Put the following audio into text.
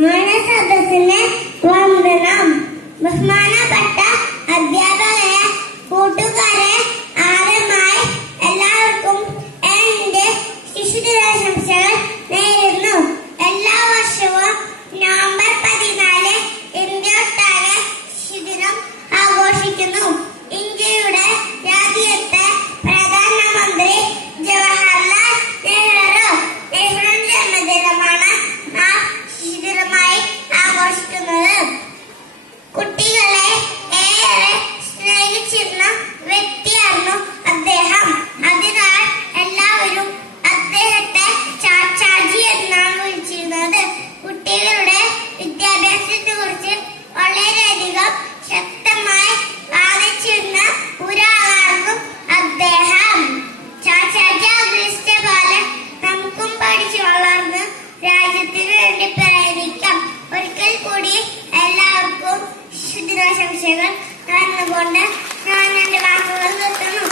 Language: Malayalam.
മാനസദസ്സിന് വന്ദനം. ബഹുമാനപ്പെട്ട അധ്യാപകരെ, കൂട്ടുകാരെ, ആദ്യമായി എല്ലാവർക്കും എന്റെ ശിശുദിനാശംസകൾ നേരുന്നു. എല്ലാ വർഷവും നവംബർ 14 ഇന്ത്യയൊട്ടാകെ ശിശുദിനം ആഘോഷിക്കുന്നു. ഇന്ത്യയുടെ രാജ്യത്തെ പ്രധാനമന്ത്രി ജവഹർലാൽ നെഹ്റു ജന്മദിനമാണ് നാം ശിശുദിനമായി ആഘോഷിക്കുന്നത്. കുട്ടികളെ ഏറെ സ്നേഹിച്ചിരുന്ന വ്യക്തിയായിരുന്നു അദ്ദേഹം. അതിനാൽ എല്ലാവരും അദ്ദേഹത്തെ ചാച്ചാജി എന്നാണ് വിളിച്ചിരുന്നത്. കുട്ടികളുടെ വിദ്യാഭ്യാസത്തെ കുറിച്ച് വളരെയധികം ശക്തമായി വാദിച്ചിരുന്ന ഒരാളായിരുന്നു അദ്ദേഹം. ചാച്ചാജി ആഗ്രഹിച്ച പോലെ നമുക്കും പഠിച്ചു വളർന്ന് രാജ്യത്തിന് വേണ്ടി പ്രയത്നിക്കാം. ഒരിക്കൽ കൂടി എല്ലാവർക്കും ശിശുദിനാശംസകൾ നേർന്നുകൊണ്ട് ഞാൻ എന്റെ വാക്കുകൾ നിർത്തുന്നു.